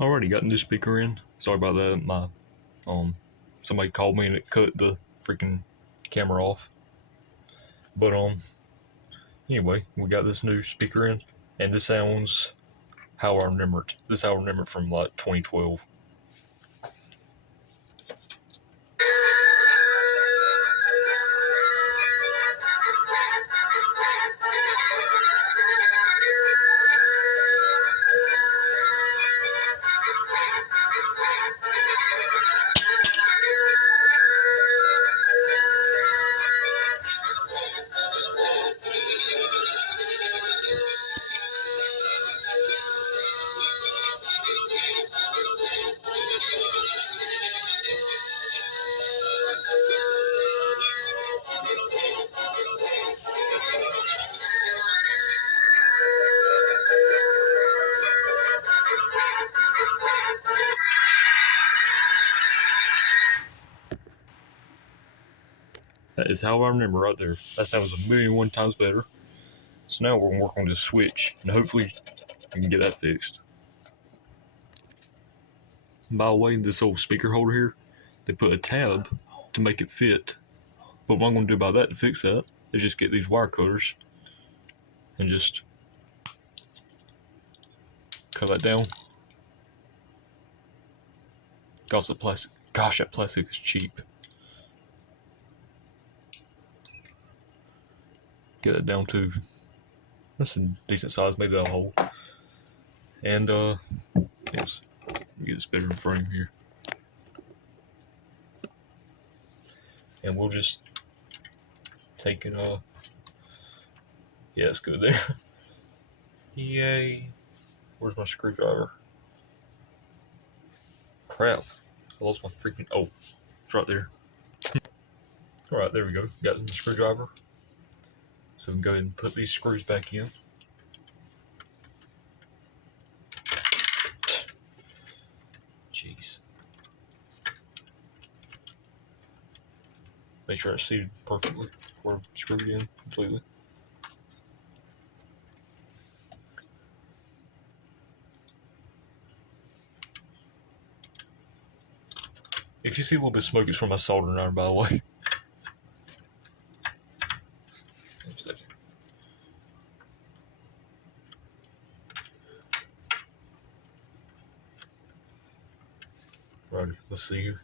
Already got a new speaker in. Sorry about that. Somebody called me and it cut the freaking camera off. But anyway, we got this new speaker in, and this sounds how I remember it. This is how I remember it from like 2012. That is how I remember right there. That sounds a million one times better. So now we're going to work on this switch, and hopefully we can get that fixed. And by the way, this old speaker holder here, they put a tab to make it fit. But what I'm going to do about that to fix that is just get these wire cutters and just cut that down. Gosh, that plastic is cheap. Get that down to, that's a decent size, maybe that'll hold. And yes, get this better in frame here. And we'll just take it yeah, it's good there. Yay. Where's my screwdriver? Crap. I lost my freaking, oh, it's right there. Alright, there we go. Got the screwdriver. So we can go ahead and put these screws back in. Jeez. Make sure it's seated perfectly before screwed in completely. If you see a little bit of smoke, it's from my soldering iron, by the way. Right, let's see here.